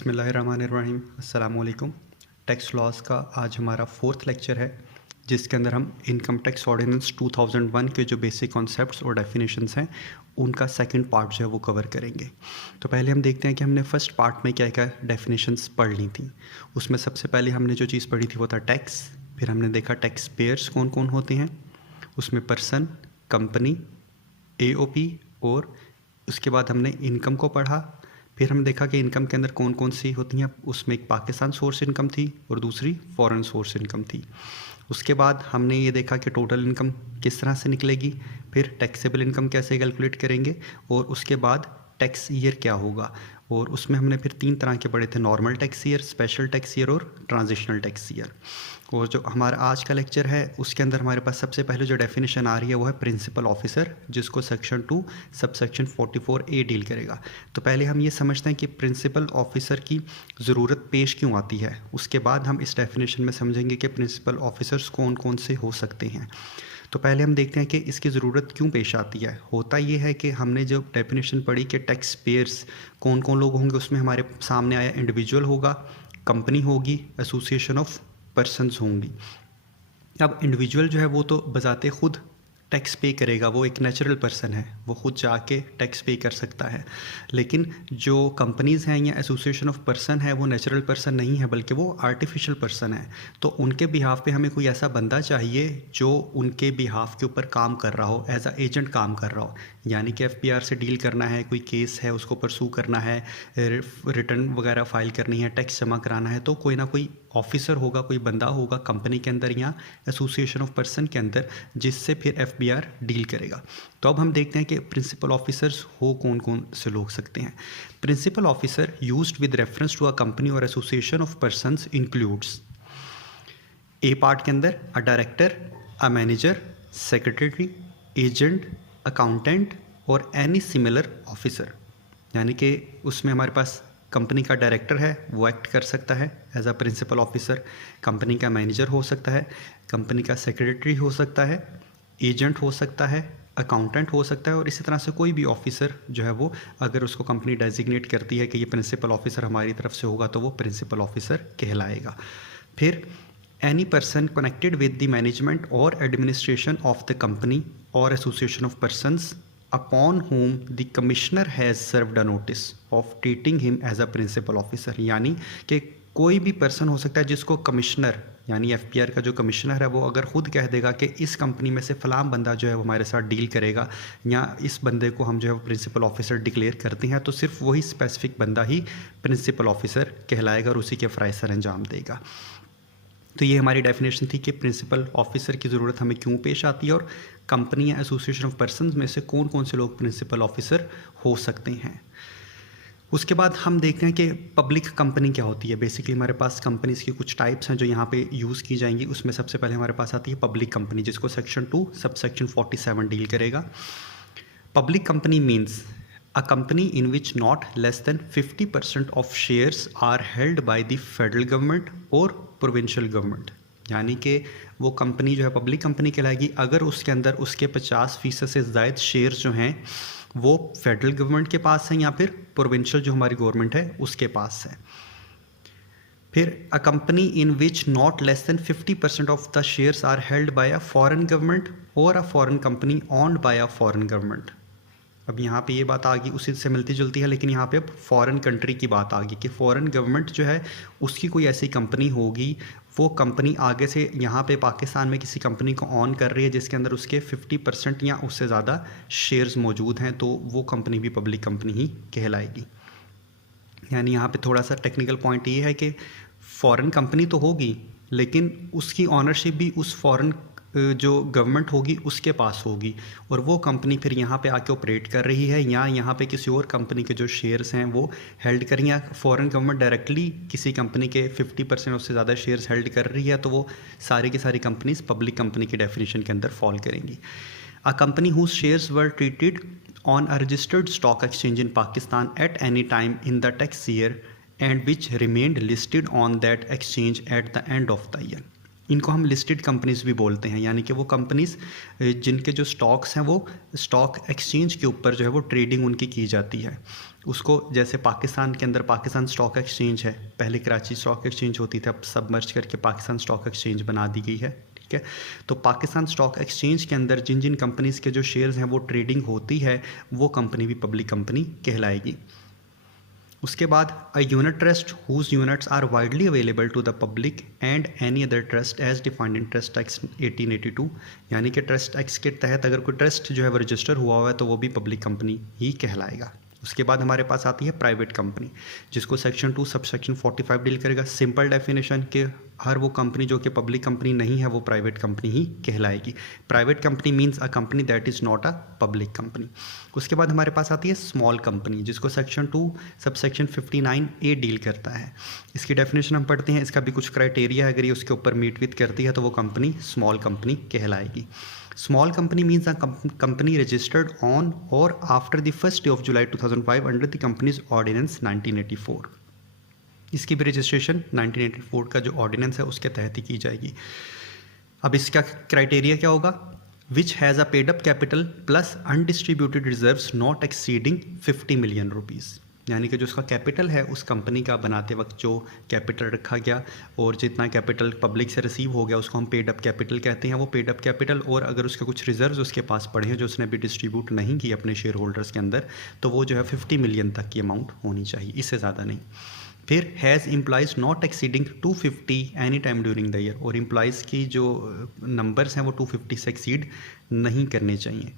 बिस्मिल्लाहिर्रहमानिर्रहीम अस्सलाम वालेकुम। टैक्स लॉस का आज हमारा 4th लेक्चर है, जिसके अंदर हम इनकम टैक्स ऑर्डिनेंस 2001 के जो बेसिक कॉन्सेप्ट्स और डेफिनेशंस हैं उनका सेकंड पार्ट जो है वो कवर करेंगे। तो पहले हम देखते हैं कि हमने फर्स्ट पार्ट में क्या क्या डेफिनेशंस पढ़ ली थी। उसमें सबसे पहले हमने जो चीज़ पढ़ी थी वो था टैक्स। फिर हमने देखा टैक्स पेयर्स कौन कौन होते हैं, उसमें पर्सन, कंपनी, AOP, और उसके बाद हमने इनकम को पढ़ा। फिर हमने देखा कि इनकम के अंदर कौन कौन सी होती हैं, उसमें एक पाकिस्तान सोर्स इनकम थी और दूसरी फॉरेन सोर्स इनकम थी। उसके बाद हमने ये देखा कि टोटल इनकम किस तरह से निकलेगी, फिर टैक्सेबल इनकम कैसे कैलकुलेट करेंगे, और उसके बाद टैक्स ईयर क्या होगा। और उसमें हमने फिर 3 तरह के पढ़े थे, normal tax year, special tax year और ट्रांजिशनल टैक्स ईयर। और जो हमारा आज का लेक्चर है उसके अंदर हमारे पास सबसे पहले जो डेफिनेशन आ रही है वो है प्रिंसिपल ऑफिसर, जिसको section 2 sub section 44A deal करेगा। तो पहले हम ये समझते हैं कि प्रिंसिपल ऑफिसर की ज़रूरत पेश क्यों आती है, उसके बाद हम इस डेफिनेशन में समझेंगे कि प्रिंसिपल ऑफिसर्स कौन कौन से हो सकते हैं। तो पहले हम देखते हैं कि इसकी ज़रूरत क्यों पेश आती है। होता ये है कि हमने जो डेफिनेशन पढ़ी कि टैक्स पेयर्स कौन कौन लोग होंगे, उसमें हमारे सामने आया इंडिविजुअल होगा, कंपनी होगी, एसोसिएशन ऑफ पर्सन्स होंगी। अब इंडिविजुअल जो है वो तो बजाते खुद टैक्स पे करेगा, वो एक नेचुरल पर्सन है, वो खुद जाके टैक्स पे कर सकता है। लेकिन जो कंपनीज़ हैं या एसोसिएशन ऑफ पर्सन है वो नेचुरल पर्सन नहीं है, बल्कि वो आर्टिफिशियल पर्सन है। तो उनके बिहाफ पे हमें कोई ऐसा बंदा चाहिए जो उनके बिहाफ के ऊपर काम कर रहा हो, एज अ एजेंट काम कर रहा हो। यानी कि FBR से डील करना है, कोई केस है उसको परसू करना है, रिटर्न वगैरह फाइल करनी है, टैक्स जमा कराना है, तो कोई ना कोई ऑफिसर होगा, कोई बंदा होगा कंपनी के अंदर या एसोसिएशन ऑफ पर्सन के अंदर, जिससे फिर FBR डील करेगा। तो अब हम देखते हैं कि प्रिंसिपल ऑफिसर्स हो कौन कौन से लोग सकते हैं। Principal officer used with reference to a company और association of persons includes A part के अंदर a director, a manager, secretary, agent, accountant और एनी सिमिलर ऑफिसर। यानी कि उसमें हमारे पास कंपनी का डायरेक्टर है, वो एक्ट कर सकता है as a principal officer, company का मैनेजर हो सकता है, कंपनी का सेक्रेटरी हो सकता है, एजेंट हो सकता है, अकाउंटेंट हो सकता है, और इसी तरह से कोई भी ऑफिसर जो है वो, अगर उसको कंपनी डेजिग्नेट करती है कि ये प्रिंसिपल ऑफिसर हमारी तरफ से होगा तो वो प्रिंसिपल ऑफिसर कहलाएगा। फिर any person connected with the management or administration of the company or association of persons upon whom the commissioner has served a notice of treating him as a principal officer। यानी कि कोई भी person हो सकता है जिसको commissioner यानी FBR का जो कमिश्नर है वो अगर खुद कह देगा कि इस कंपनी में से फलां बंदा जो है वो हमारे साथ डील करेगा या इस बंदे को हम जो है वो प्रिंसिपल ऑफिसर डिक्लेयर करते हैं, तो सिर्फ वही स्पेसिफिक बंदा ही प्रिंसिपल ऑफिसर कहलाएगा और उसी के फ़राइज़ सर अंजाम देगा। तो ये हमारी डेफिनेशन थी कि प्रिंसिपल ऑफिसर की ज़रूरत हमें क्यों पेश आती है और कंपनी या एसोसिएशन ऑफ पर्सन्स में से कौन कौन से लोग प्रिंसिपल ऑफिसर हो सकते हैं। उसके बाद हम देखते हैं कि पब्लिक कंपनी क्या होती है। बेसिकली हमारे पास कंपनीज़ की कुछ टाइप्स हैं जो यहाँ पे यूज़ की जाएंगी। उसमें सबसे पहले हमारे पास आती है पब्लिक कंपनी, जिसको सेक्शन 2 सब सेक्शन 47 डील करेगा। Public company means a company in which not less than 50% of shares are held by the federal government or provincial government। यानी कि वो कंपनी जो है पब्लिक कंपनी कहलाएगी अगर उसके अंदर उसके 50% से ज़ायद शेयर्स जो हैं वो फेडरल गवर्नमेंट के पास हैं या फिर प्रोविंशियल जो हमारी गवर्नमेंट है उसके पास है। फिर a company in which not less than 50% of the shares are held by a foreign government और a foreign company owned by a foreign government. अब यहाँ पे ये बात आ गई, उसी से मिलती जुलती है, लेकिन यहाँ पे अब फॉरेन कंट्री की बात आ गई कि फॉरेन गवर्नमेंट जो है उसकी कोई ऐसी कंपनी होगी, वो कंपनी आगे से यहाँ पे पाकिस्तान में किसी कंपनी को ऑन कर रही है जिसके अंदर उसके 50% या उससे ज़्यादा शेयर्स मौजूद हैं, तो वो कंपनी भी पब्लिक कंपनी ही कहलाएगी। यानी यहाँ पे थोड़ा सा टेक्निकल पॉइंट ये है कि फॉरेन कंपनी तो होगी लेकिन उसकी ऑनरशिप भी उस फॉरेन जो गवर्नमेंट होगी उसके पास होगी, और वो कंपनी फिर यहाँ पे आके ऑपरेट कर रही है या यहाँ पे किसी और कंपनी के जो शेयर्स हैं वो हेल्ड कर रही हैं। फॉरेन गवर्नमेंट डायरेक्टली किसी कंपनी के 50% उससे ज़्यादा शेयर्स हेल्ड कर रही है, तो वो सारी की सारी कंपनीज पब्लिक कंपनी की डेफिनेशन के अंदर फॉल करेंगी। A company whose shares were treated on a registered stock exchange in Pakistan at any time in the tax year and which remained listed on that exchange at the end of the year. इनको हम listed companies भी बोलते हैं, यानी कि वो companies जिनके जो स्टॉक्स हैं वो स्टॉक एक्सचेंज के ऊपर जो है वो ट्रेडिंग उनकी की जाती है। उसको जैसे पाकिस्तान के अंदर पाकिस्तान स्टॉक एक्सचेंज है, पहले कराची स्टॉक एक्सचेंज होती थी, अब सब मर्ज करके पाकिस्तान स्टॉक एक्सचेंज बना दी गई है, ठीक है। तो पाकिस्तान स्टॉक एक्सचेंज के अंदर जिन जिन कंपनीज़ के जो शेयर्स हैं वो ट्रेडिंग होती है, वो कंपनी भी पब्लिक कंपनी कहलाएगी। उसके बाद a unit trust whose units are widely available to the public and any other trust as defined in trust act 1882, यानी कि ट्रस्ट एक्ट के तहत अगर कोई ट्रस्ट जो है वो रजिस्टर हुआ हुआ है तो वो भी पब्लिक कंपनी ही कहलाएगा। उसके बाद हमारे पास आती है प्राइवेट कंपनी, जिसको सेक्शन 2 सब सेक्शन 45 डील करेगा। सिंपल डेफिनेशन के हर वो कंपनी जो कि पब्लिक कंपनी नहीं है वो प्राइवेट कंपनी ही कहलाएगी। Private company means a company that is not a public company. उसके बाद हमारे पास आती है स्मॉल कंपनी, जिसको section 2 sub section 59A deal करता है। इसकी डेफिनेशन हम पढ़ते हैं, इसका भी कुछ क्राइटेरिया है, अगर ये उसके ऊपर मीट विथ करती है तो वो कंपनी स्मॉल कंपनी कहलाएगी। Small company means a company registered on or after the 1st day of July 2005 under the company's ordinance 1984। इसकी भी रजिस्ट्रेशन 1984 का जो ऑर्डिनेंस है उसके तहत ही की जाएगी। अब इसका क्राइटेरिया क्या होगा? Which has a paid up capital plus undistributed reserves not exceeding 50 million rupees, यानी कि जो उसका कैपिटल है उस कंपनी का बनाते वक्त जो कैपिटल रखा गया और जितना कैपिटल पब्लिक से रिसीव हो गया उसको हम पेड अप कैपिटल कहते हैं। वो पेड अप कैपिटल और अगर उसके कुछ रिजर्व्स उसके पास पड़े हैं जो उसने भी डिस्ट्रीब्यूट नहीं की अपने शेयर होल्डर्स के अंदर, तो वो जो है 50 मिलियन तक की अमाउंट होनी चाहिए, इससे ज़्यादा नहीं। फिर has implies not exceeding 250 any time during the year, और इम्प्लाइज की जो नंबर्स हैं वो 250 से एक्सीड नहीं करने चाहिए।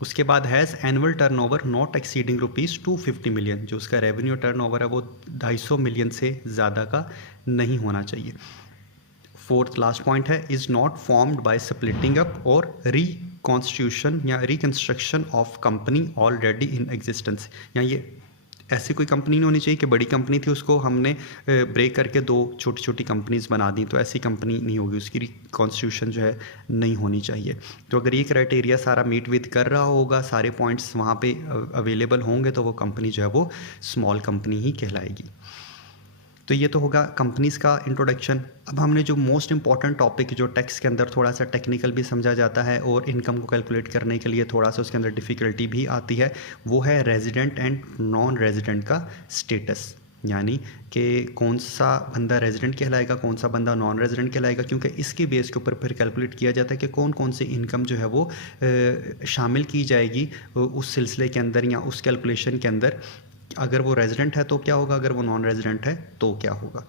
उसके बाद has annual turnover not exceeding rupees 250 million, जो उसका रेवेन्यू टर्नओवर है वो 250 मिलियन से ज़्यादा का नहीं होना चाहिए। फोर्थ लास्ट पॉइंट है is not formed by splitting up और रिकॉन्स्टिट्यूशन या reconstruction of company already in existence, या ये ऐसी कोई कंपनी नहीं होनी चाहिए कि बड़ी कंपनी थी उसको हमने ब्रेक करके 2 छोटी छोटी कंपनीज बना दी, तो ऐसी कंपनी नहीं होगी, उसकी कॉन्स्टिट्यूशन जो है नहीं होनी चाहिए। तो अगर ये क्राइटेरिया सारा मीट विद कर रहा होगा, सारे पॉइंट्स वहाँ पे अवेलेबल होंगे, तो वो कंपनी जो है वो स्मॉल कंपनी ही कहलाएगी। तो ये तो होगा कंपनीज़ का इंट्रोडक्शन। अब हमने जो मोस्ट इंपॉर्टेंट टॉपिक जो टैक्स के अंदर थोड़ा सा टेक्निकल भी समझा जाता है और इनकम को कैलकुलेट करने के लिए थोड़ा सा उसके अंदर डिफ़िकल्टी भी आती है, वो है रेजिडेंट एंड नॉन रेजिडेंट का स्टेटस, यानी कि कौन सा बंदा रेजिडेंट कहलाएगा, कौन सा बंदा नॉन रेजिडेंट कहलाएगा, क्योंकि इसके बेस के ऊपर फिर कैलकुलेट किया जाता है कि कौन कौन सी इनकम जो है वो शामिल की जाएगी उस सिलसिले के अंदर या उस कैलकुलेशन के अंदर। अगर वो रेजिडेंट है तो क्या होगा, अगर वो नॉन रेजिडेंट है तो क्या होगा।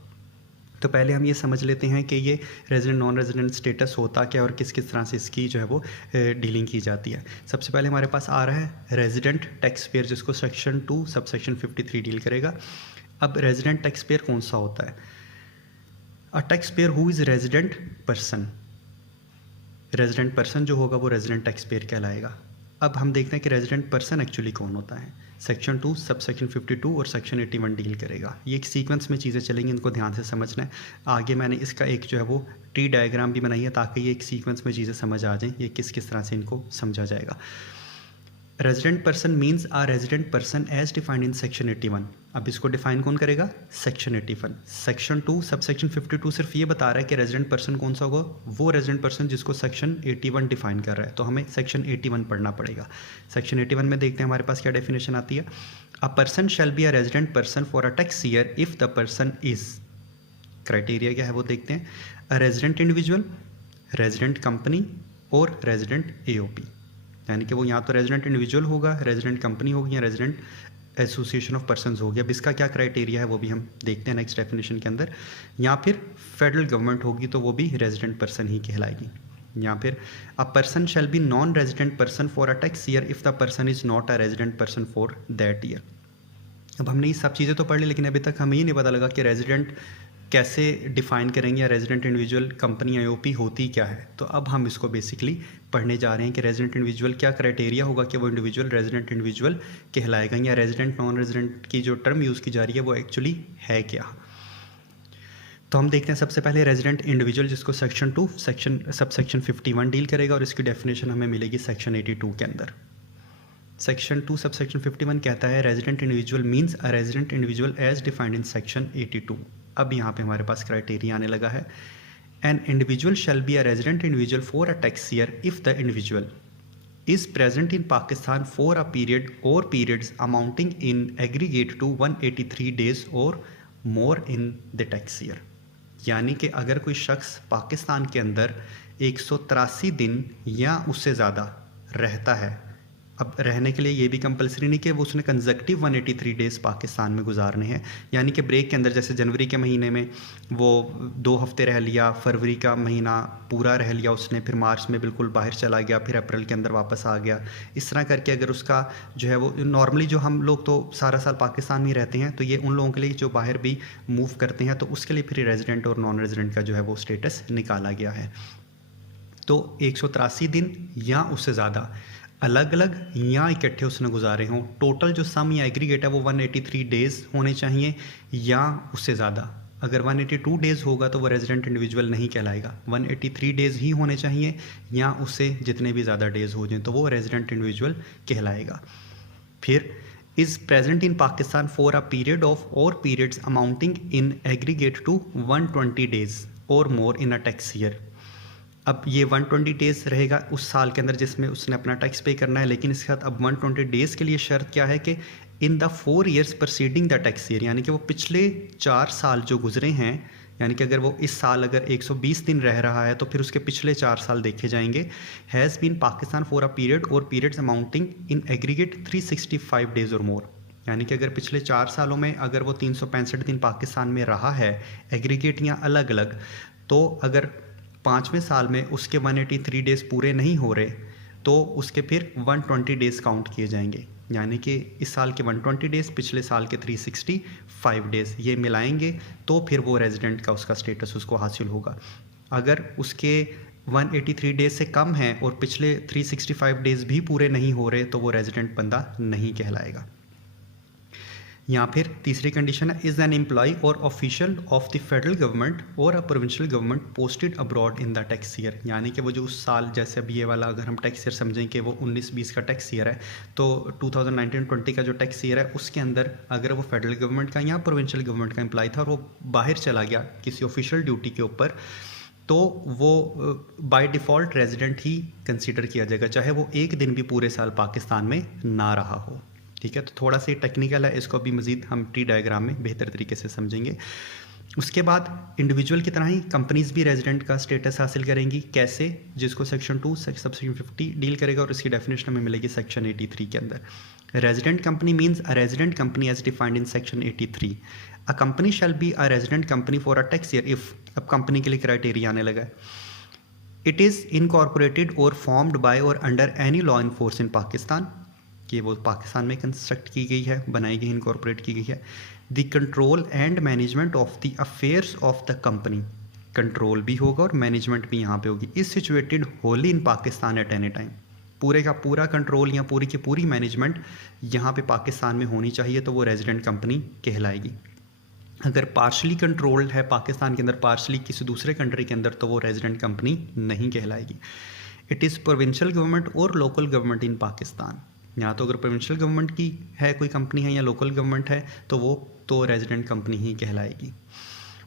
तो पहले हम ये समझ लेते हैं कि ये रेजिडेंट नॉन रेजिडेंट स्टेटस होता क्या और किस किस तरह से इसकी जो है वो डीलिंग की जाती है। सबसे पहले हमारे पास आ रहा है रेजिडेंट टैक्स पेयर, जिसको सेक्शन 2 सब सेक्शन 53 डील करेगा। अब रेजिडेंट टैक्स पेयर कौन सा होता है? A tax payer who is resident person, resident person जो होगा वो रेजिडेंट टैक्स पेयर कहलाएगा। अब हम देखते हैं कि रेजिडेंट पर्सन एक्चुअली कौन होता है। सेक्शन 2 सब सेक्शन 52 और सेक्शन 81 डील करेगा। ये एक सीक्वेंस में चीज़ें चलेंगी, इनको ध्यान से समझना है। आगे मैंने इसका एक जो है वो ट्री डायग्राम भी बनाई है ताकि ये एक सीक्वेंस में चीज़ें समझ आ जाएं, ये किस किस तरह से इनको समझा जाएगा। Resident person means a resident person as defined in section 81। अब इसको डिफाइन कौन करेगा? सेक्शन 81। सेक्शन 2 सब सेक्शन 52 सिर्फ ये बता रहा है कि रेजिडेंट पर्सन कौन सा होगा, वो रेजिडेंट पर्सन जिसको सेक्शन 81 डिफाइन कर रहा है, तो हमें सेक्शन 81 पढ़ना पड़ेगा। सेक्शन 81 में देखते हैं हमारे पास क्या डेफिनेशन आती है। A person shall be a resident person for a tax year if the person is, criteria क्या है वो देखते हैं। अ रेजिडेंट इंडिविजुअल, रेजिडेंट कंपनी और रेजिडेंट एओपी, यानी कि वो यहाँ तो रेजिडेंट इंडिविजुअल होगा, रेजिडेंट कंपनी होगी या रेजिडेंट एसोसिएशन ऑफ पर्सन्स हो गया। अब इसका क्या क्राइटेरिया है वो भी हम देखते हैं नेक्स्ट डेफिनेशन के अंदर। या फिर फेडरल गवर्नमेंट होगी तो वो भी रेजिडेंट पर्सन ही कहलाएगी। या फिर a person shall B non resident person for a tax year if the person is not a resident person for that year. अब हमने ये सब चीज़ें तो पढ़ ली, लेकिन अभी तक हमें ये नहीं पता लगा कि रेजिडेंट कैसे डिफाइन करेंगे या रेजिडेंट इंडिविजुअल कंपनी आईओपी होती क्या है। तो अब हम इसको बेसिकली पढ़ने जा रहे हैं कि रेजिडेंट इंडिविजुअल क्या क्राइटेरिया होगा कि वो इंडिविजुअल रेजिडेंट इंडिविजुअल कहलाएगा, या रेजिडेंट नॉन रेजिडेंट की जो टर्म यूज़ की जा रही है वो एक्चुअली है क्या। तो हम देखते हैं सबसे पहले रेजिडेंट इंडिविजुअल, जिसको section 2 section sub section 51 deal करेगा और इसकी डेफिनेशन हमें मिलेगी सेक्शन 82 के अंदर। सेक्शन 2 सब सेक्शन 51 कहता है resident individual means a resident individual as defined in section 82। अब यहाँ पे हमारे पास क्राइटेरिया आने लगा है। An individual shell be a resident individual for a tax year if the individual is present in Pakistan for a period or periods amounting in aggregate to 183 days or more in the tax year। यानी कि अगर कोई शख्स पाकिस्तान के अंदर 183 दिन या उससे ज़्यादा रहता है, अब रहने के लिए ये भी कंपलसरी नहीं कि वो उसने कंजक्टिव 183 डेज़ पाकिस्तान में गुजारने हैं, यानी कि ब्रेक के अंदर जैसे जनवरी के महीने में वो 2 हफ्ते रह लिया, फरवरी का महीना पूरा रह लिया उसने, फिर मार्च में बिल्कुल बाहर चला गया, फिर अप्रैल के अंदर वापस आ गया। इस तरह करके अगर उसका जो है वो नॉर्मली जो हम लोग तो सारा साल पाकिस्तान में रहते हैं, तो ये उन लोगों के लिए जो बाहर भी मूव करते हैं तो उसके लिए फिर रेजिडेंट और नॉन रेजिडेंट का जो है वो स्टेटस निकाला गया है। तो 183 दिन या उससे ज़्यादा अलग अलग या इकट्ठे उसने गुजारे हों, टोटल जो सम या एग्रीगेट है वो 183 डेज़ होने चाहिए या उससे ज़्यादा। अगर 182 डेज़ होगा तो वो रेजिडेंट इंडिविजुअल नहीं कहलाएगा, 183 डेज़ ही होने चाहिए या उससे जितने भी ज़्यादा डेज़ हो जाएं तो वो रेजिडेंट इंडिविजुअल कहलाएगा। फिर is present in Pakistan for a period of और periods amounting in aggregate to 120 days और मोर इन अ टैक्स ईयर। अब ये 120 डेज़ रहेगा उस साल के अंदर जिसमें उसने अपना टैक्स पे करना है, लेकिन इसके साथ अब 120 डेज़ के लिए शर्त क्या है कि in the 4 years proceeding the tax year, यानी कि वो पिछले 4 साल जो गुजरे हैं, यानी कि अगर वो इस साल अगर 120 दिन रह रहा है तो फिर उसके पिछले 4 साल देखे जाएंगे। Has been Pakistan for a period और periods amounting in aggregate 365 days और मोर, यानी कि अगर पिछले 4 सालों में अगर वो 365 दिन पाकिस्तान में रहा है एग्रीगेट या अलग अलग, तो अगर 5वें साल में उसके 183 डेज़ पूरे नहीं हो रहे तो उसके फिर 120 डेज़ काउंट किए जाएंगे, यानी कि इस साल के 120 डेज़, पिछले साल के 365 डेज़, ये मिलाएंगे तो फिर वो रेजिडेंट का उसका स्टेटस उसको हासिल होगा। अगर उसके 183 डेज़ से कम है और पिछले 365 डेज़ भी पूरे नहीं हो रहे तो वो रेजिडेंट बंदा नहीं कहलाएगा। यहाँ फिर तीसरी कंडीशन है, इज़ एन एम्प्लॉय और official of the federal government और a provincial government posted abroad in the tax year, यानी कि वो जो उस साल, जैसे अभी ये वाला अगर हम टैक्स ईयर समझें कि वो 19-20 का टैक्स ईयर है, तो 2019-20 का जो टैक्स ईयर है उसके अंदर अगर वो फेडरल गवर्नमेंट का या प्रोविंशियल गवर्नमेंट का एम्प्लॉय था और वो बाहर चला गया किसी ऑफिशियल ड्यूटी के ऊपर, तो वो by default resident he consider किया जाएगा, चाहे वो एक दिन भी पूरे साल पाकिस्तान में ना रहा हो। ठीक है, तो थोड़ा सा टेक्निकल है, इसको अभी मज़ीद हम ट्री डायग्राम में बेहतर तरीके से समझेंगे। उसके बाद इंडिविजुअल की तरह ही कंपनीज़ भी रेजिडेंट का स्टेटस हासिल करेंगी। कैसे? जिसको सेक्शन 2 सबसेक्शन 50 डील करेगा और इसकी डेफिनेशन हमें मिलेगी सेक्शन 83 के अंदर। Resident company means a resident company as defined in section 83। A company shall be a resident company for a tax year if, अब कंपनी के लिए क्राइटेरिया आने लगा है, it is incorporated or formed by or under any law in force in Pakistan, कि वो पाकिस्तान में construct की गई है, बनाई गई, इनकॉर्पोरेट की गई है। The control and management of the affairs of the company, control भी होगा और मैनेजमेंट भी यहाँ पे होगी। Is situated Holi in Pakistan at any time, पूरे का पूरा कंट्रोल या पूरी की पूरी मैनेजमेंट यहाँ पे पाकिस्तान में होनी चाहिए तो वो रेजिडेंट कंपनी कहलाएगी। अगर पार्शली कंट्रोल्ड है पाकिस्तान के अंदर, पार्शली किसी दूसरे कंट्री के अंदर, तो वो रेजिडेंट कंपनी नहीं कहलाएगी। इट इज़ प्रोविंशियल गवर्नमेंट और लोकल गवर्नमेंट इन पाकिस्तान, यहाँ तो अगर प्रोविंशियल गवर्नमेंट की है कोई कंपनी है या लोकल गवर्नमेंट है तो वो तो रेजिडेंट कंपनी ही कहलाएगी।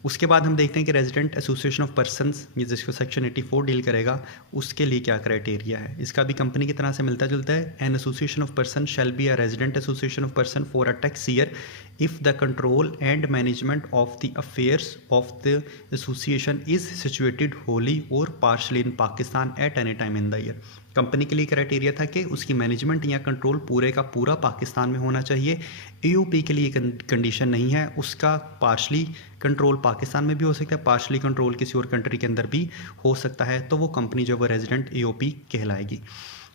उसके बाद हम देखते हैं कि रेजिडेंट एसोसिएशन ऑफ पर्सनस, ये जिसको सेक्शन 84 डील करेगा, उसके लिए क्या क्राइटेरिया है। इसका भी कंपनी की तरह से मिलता जुलता है। An association of person shall be a resident association of person for a tax year if the control and management of the affairs of the association is situated wholly और partly in Pakistan at any time in the year. Company के लिए criteria था कि उसकी management या control पूरे का पूरा पाकिस्तान में होना चाहिए। एओपी के लिए कंडीशन नहीं है, उसका पार्शली कंट्रोल पाकिस्तान में भी हो सकता है, पार्शली कंट्रोल किसी और कंट्री के अंदर भी हो सकता है, तो वो कंपनी जो वो रेजिडेंट एओपी कहलाएगी।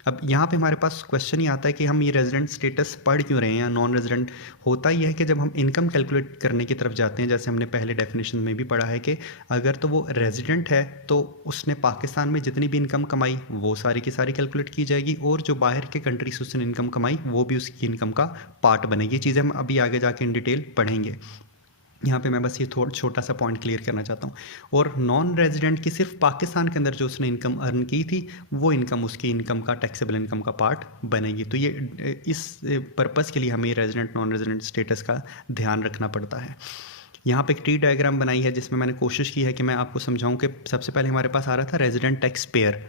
अब यहाँ पे हमारे पास क्वेश्चन ही आता है कि हम ये रेजिडेंट स्टेटस पढ़ क्यों रहे हैं या नॉन रेजिडेंट। होता ही है कि जब हम इनकम कैलकुलेट करने की तरफ जाते हैं, जैसे हमने पहले डेफिनेशन में भी पढ़ा है कि अगर तो वो रेजिडेंट है तो उसने पाकिस्तान में जितनी भी इनकम कमाई वो सारी की सारी कैलकुलेट की जाएगी, और जो बाहर के कंट्री से उसने इनकम कमाई वो भी उसकी इनकम का पार्ट बनेगी। ये चीज़ें हम अभी आगे जाके इन डिटेल पढ़ेंगे। यहाँ पे मैं बस ये थोड़ा छोटा सा पॉइंट क्लियर करना चाहता हूँ। और नॉन रेजिडेंट की सिर्फ पाकिस्तान के अंदर जो उसने इनकम अर्न की थी वो इनकम उसकी इनकम का टैक्सेबल इनकम का पार्ट बनेगी। तो ये इस पर्पज़ के लिए हमें रेजिडेंट नॉन रेजिडेंट स्टेटस का ध्यान रखना पड़ता है। यहाँ पे एक ट्री डायग्राम बनाई है जिसमें मैंने कोशिश की है कि मैं आपको समझाऊँ कि सबसे पहले हमारे पास आ रहा था resident tax payer.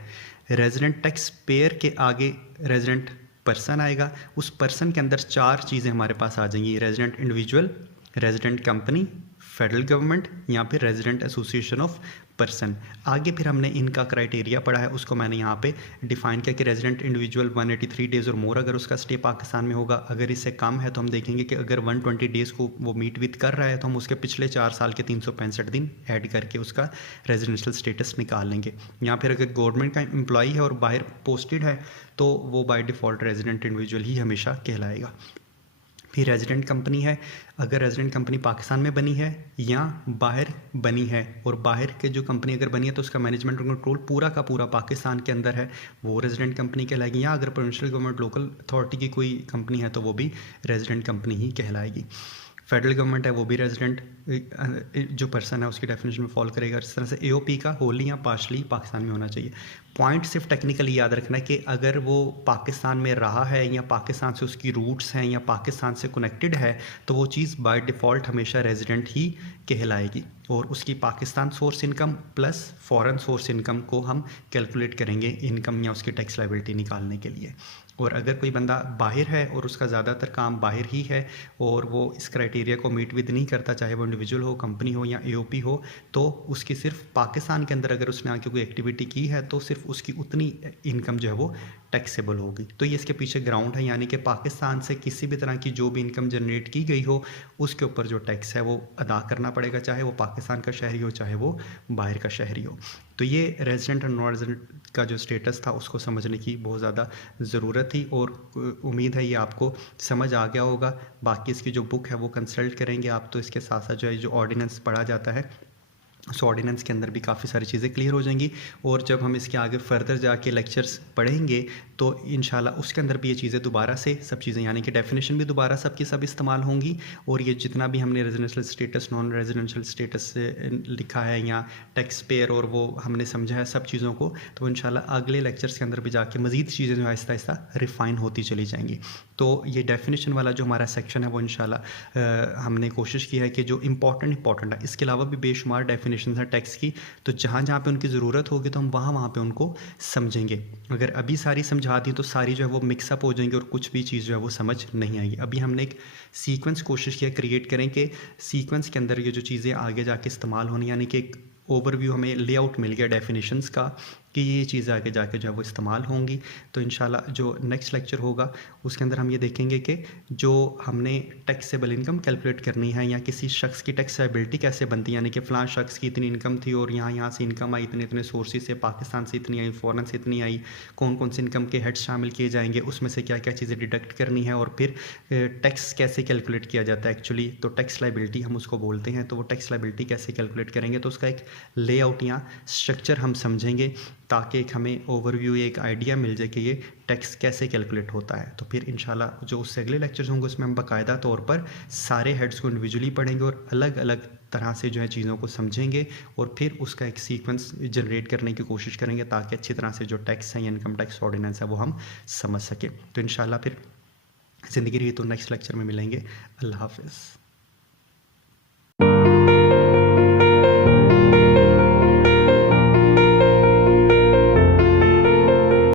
Resident tax payer के आगे रेजिडेंट पर्सन आएगा, उस पर्सन के अंदर 4 चीज़ें हमारे पास आ जाएंगी, resident individual, resident company, federal government या फिर रेजिडेंट एसोसिएशन ऑफ पर्सन। आगे फिर हमने इनका क्राइटेरिया पढ़ा है, उसको मैंने यहाँ पे डिफाइन किया कि रेजिडेंट इंडिविजुअल 183 डेज़ और मोर अगर उसका स्टे पाकिस्तान में होगा, अगर इससे कम है तो हम देखेंगे कि अगर 120 डेज़ को वो मीट विद कर रहा है तो हम उसके पिछले 4 साल के 365 दिन ऐड करके उसका रेजिडेंशियल स्टेटस निकाल लेंगे। या फिर अगर गवर्नमेंट का एम्प्लॉई है और बाहर पोस्टेड है तो वो बाय डिफ़ॉल्ट रेजिडेंट इंडिविजुअल ही हमेशा कहलाएगा। फिर रेजिडेंट कंपनी है, अगर रेजिडेंट कंपनी पाकिस्तान में बनी है या बाहर बनी है, और बाहर के जो कंपनी अगर बनी है तो उसका मैनेजमेंट और कंट्रोल पूरा का पूरा पाकिस्तान के अंदर है, वो रेजिडेंट कंपनी कहलाएगी। या अगर प्रोविंशियल गवर्नमेंट लोकल अथॉरिटी की कोई कंपनी है तो वो भी रेजिडेंट कंपनी ही कहलाएगी। फेडरल गवर्नमेंट है वो भी रेजिडेंट जो पर्सन है उसकी डेफिनेशन में फॉलो करेगा। इस तरह से एओपी का होली या पार्शली पाकिस्तान में होना चाहिए। पॉइंट सिर्फ टेक्निकली याद रखना है कि अगर वो पाकिस्तान में रहा है या पाकिस्तान से उसकी रूट्स हैं या पाकिस्तान से कनेक्टेड है तो वो चीज़ बाय डिफ़ॉल्ट हमेशा रेजिडेंट ही कहलाएगी, और उसकी Pakistan source income plus foreign source income को हम कैलकुलेट करेंगे इनकम या उसकी टैक्स लायबिलिटी निकालने के लिए। और अगर कोई बंदा बाहर है और उसका ज़्यादातर काम बाहर ही है और वो इस क्राइटेरिया को मीट विद नहीं करता, चाहे वो इंडिविजुअल हो, कंपनी हो या एओपी हो, तो उसकी सिर्फ पाकिस्तान के अंदर अगर उसने आके कोई एक्टिविटी की है तो सिर्फ उसकी उतनी इनकम जो है वो टैक्सेबल होगी। तो ये इसके पीछे ग्राउंड है, यानी कि पाकिस्तान से किसी भी तरह की जो भी इनकम जनरेट की गई हो उसके ऊपर जो टैक्स है वो अदा करना पड़ेगा, चाहे वो पाकिस्तान का शहरी हो चाहे वो बाहर का शहरी हो। तो ये रेजिडेंट और नॉन रेजिडेंट का जो स्टेटस था उसको समझने की बहुत ज़्यादा ज़रूरत थी, और उम्मीद है ये आपको समझ आ गया होगा। बाकी इसकी जो बुक है वो कंसल्ट करेंगे आप, तो इसके साथ साथ जो है जो ऑर्डिनेंस पढ़ा जाता है उस ऑर्डिनेंस के अंदर भी काफ़ी सारी चीज़ें क्लियर हो जाएंगी। और जब हम इसके आगे फर्दर जाके लेक्चर्स पढ़ेंगे तो इंशाल्लाह उसके अंदर भी ये चीज़ें दोबारा से सब चीज़ें, यानी कि डेफिनेशन भी दोबारा सब की सब इस्तेमाल होंगी, और ये जितना भी हमने residential status non residential status से लिखा है या टैक्स पेयर और वो हमने समझा है सब चीज़ों को, तो इंशाल्लाह अगले लेक्चर्स के अंदर भी जाके मज़ीद चीज़ें जो आहिस्ता आहिस्ता रिफ़ाइन होती चली जाएंगी। तो ये डेफिनेशन वाला जो हमारा सेक्शन है वो इंशाल्लाह हमने कोशिश की है कि जो इंपॉर्टेंट है, इसके अलावा भी बेशुमार डेफिनेशन है टैक्स की, तो जहाँ जहाँ पे उनकी ज़रूरत होगी तो हम वहाँ पे उनको समझेंगे। अगर अभी सारी समझा दी तो सारी जो है वो मिक्सअप हो जाएंगी और कुछ भी चीज़ जो है वो समझ नहीं आएगी। अभी हमने एक सीक्वेंस कोशिश किया क्रिएट करें कि सीक्वेंस के अंदर ये जो चीज़ें आगे जाके इस्तेमाल होनी, यानी कि एक ओवरव्यू हमें लेआउट मिल गया डेफिनेशंस का कि ये चीज़ें आगे जाके जो है वो इस्तेमाल होंगी। तो इंशाल्लाह जो नेक्स्ट लेक्चर होगा उसके अंदर हम ये देखेंगे कि जो हमने टैक्सेबल इनकम कैलकुलेट करनी है या किसी शख्स की टैक्सेबिलिटी कैसे बनती है, यानी कि फ़लाँ शख्स की इतनी इनकम थी और यहाँ से इनकम आई, इतने सोर्सेज से, पाकिस्तान से इतनी आई, फ़ॉरेन से इतनी आई, कौन कौन से इनकम के हेड्स शामिल किए जाएंगे, उसमें से क्या क्या चीज़ें डिडक्ट करनी है, और फिर टैक्स कैसे कैलकुलेट किया जाता है एक्चुअली, तो टैक्स लायबिलिटी हम उसको बोलते हैं। तो वो टैक्स लायबिलिटी कैसे कैलकुलेट करेंगे तो उसका एक लेआउट या स्ट्रक्चर हम समझेंगे, ताकि एक हमें ओवरव्यू, एक आइडिया मिल जाए कि ये टैक्स कैसे कैलकुलेट होता है। तो फिर इंशाल्लाह जो उससे अगले लेक्चर्स होंगे उसमें हम बाकायदा तौर पर सारे हेड्स को इंडिविजुअली पढ़ेंगे और अलग अलग तरह से जो है चीज़ों को समझेंगे, और फिर उसका एक सीक्वेंस जनरेट करने की कोशिश करेंगे ताकि अच्छी तरह से जो टैक्स है या इनकम टैक्स ऑर्डिनेंस है वो हम समझ सकें। तो इंशाल्लाह फिर ज़िंदगी रही तो नेक्स्ट लेक्चर में मिलेंगे। अल्लाह हाफ़िज़।